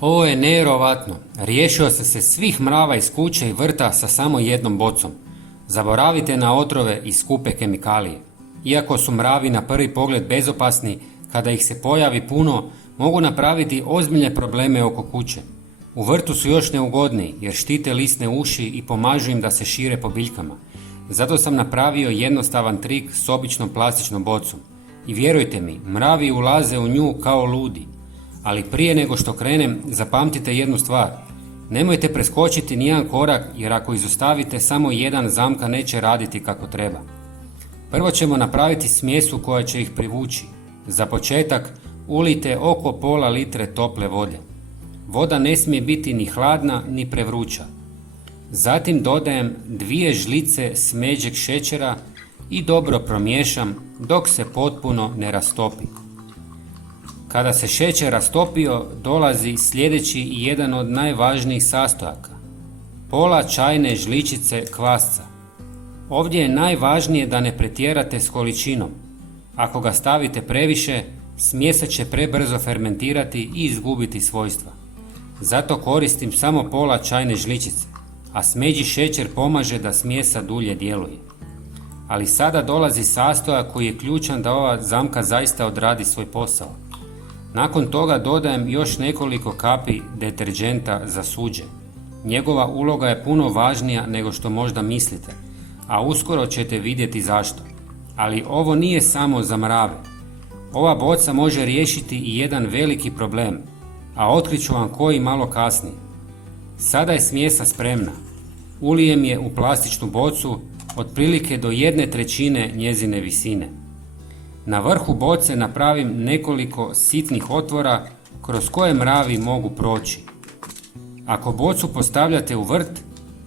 Ovo je nevjerovatno. Riješio sam se svih mrava iz kuće i vrta sa samo jednom bocom. Zaboravite na otrove i skupe kemikalije. Iako su mravi na prvi pogled bezopasni, kada ih se pojavi puno, mogu napraviti ozbiljne probleme oko kuće. U vrtu su još neugodniji jer štite lisne uši i pomažu im da se šire po biljkama. Zato sam napravio jednostavan trik s običnom plastičnom bocom. I vjerujte mi, mravi ulaze u nju kao ludi. Ali prije nego što krenem, zapamtite jednu stvar. Nemojte preskočiti nijedan korak jer ako izostavite samo jedan, zamka neće raditi kako treba. Prvo ćemo napraviti smjesu koja će ih privući. Za početak ulijte oko pola litre tople vode. Voda ne smije biti ni hladna ni prevruća. Zatim dodajem 2 žlice smeđeg šećera i dobro promiješam dok se potpuno ne rastopi. Kada se šećer rastopio, dolazi sljedeći i jedan od najvažnijih sastojaka. Pola čajne žličice kvasca. Ovdje je najvažnije da ne pretjerate s količinom. Ako ga stavite previše, smjesa će prebrzo fermentirati i izgubiti svojstva. Zato koristim samo pola čajne žličice, a smeđi šećer pomaže da smjesa dulje djeluje. Ali sada dolazi sastojak koji je ključan da ova zamka zaista odradi svoj posao. Nakon toga dodajem još nekoliko kapi deterdženta za suđe. Njegova uloga je puno važnija nego što možda mislite, a uskoro ćete vidjeti zašto. Ali ovo nije samo za mrave. Ova boca može riješiti i jedan veliki problem, a otkriću vam koji malo kasnije. Sada je smjesa spremna. Ulijem je u plastičnu bocu otprilike do 1/3 njezine visine. Na vrhu boce napravim nekoliko sitnih otvora kroz koje mravi mogu proći. Ako bocu postavljate u vrt,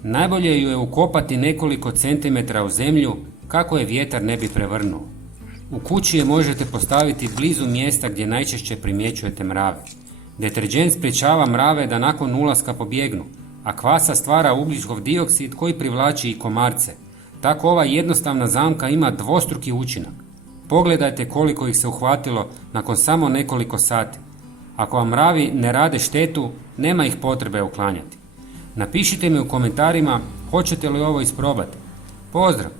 najbolje ju je ukopati nekoliko centimetara u zemlju kako je vjetar ne bi prevrnuo. U kući je možete postaviti blizu mjesta gdje najčešće primjećujete mrave. Deterdžent sprječava mrave da nakon ulaska pobjegnu, a kvasa stvara ugljični dioksid koji privlači i komarce. Tako ova jednostavna zamka ima dvostruki učinak. Pogledajte koliko ih se uhvatilo nakon samo nekoliko sati. Ako vam mravi ne rade štetu, nema ih potrebe uklanjati. Napišite mi u komentarima hoćete li ovo isprobati. Pozdrav!